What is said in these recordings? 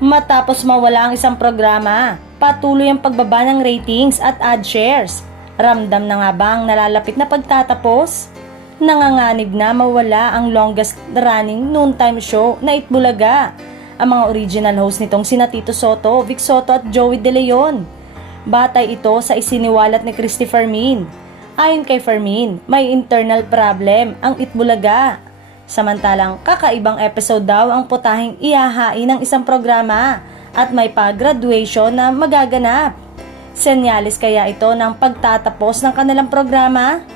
Matapos mawala ang isang programa, patuloy ang pagbaba ng ratings at ad shares. Ramdam na nga ba ang nalalapit na pagtatapos? Nanganganib na mawala ang longest running noontime show na Itbulaga. Ang mga original host nitong sina Tito Soto, Vic Soto at Joey De Leon. Batay ito sa isiniwalat ni Christy Fermin. Ayon kay Fermin, may internal problem ang Itbulaga. Samantalang kakaibang episode daw ang putahing ihahain ng isang programa at may pa-graduation na magaganap. Senyales kaya ito ng pagtatapos ng kanilang programa?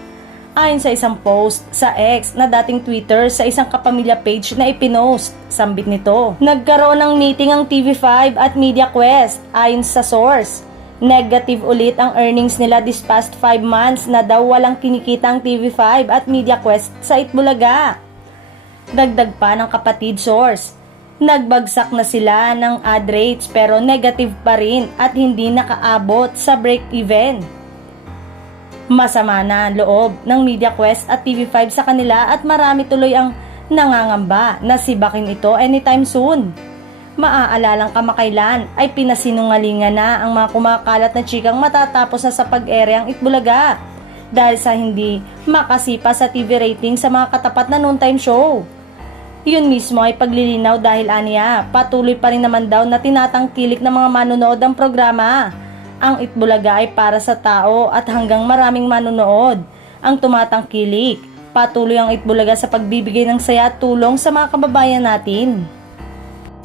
Ayon sa isang post sa X na dating Twitter sa isang kapamilya page na ipinost, sambit nito, nagkaroon ng meeting ang TV5 at Media Quest. Ayon sa source, negative ulit ang earnings nila this past 5 months na daw walang kinikita ang TV5 at Media Quest sa Itbulaga. Dagdag pa ng kapatid source, nagbagsak na sila ng ad rates pero negative pa rin at hindi nakaabot sa break-even. Masama na ang loob ng Media Quest at TV5 sa kanila at marami tuloy ang nangangamba na sibakin ito anytime soon. Maaalalang kamakailan ay pinasinungalingan na ang mga kumakalat na chikang matatapos na sa pag-ere ang Itbulaga dahil sa hindi makasipa sa TV rating sa mga katapat na noontime show. Yun mismo ay paglilinaw dahil aniya, patuloy pa rin naman daw na tinatangkilik ng mga manonood ang programa. Ang Itbulaga ay para sa tao at hanggang maraming manonood ang tumatangkilik. Patuloy ang Itbulaga sa pagbibigay ng saya at tulong sa mga kababayan natin.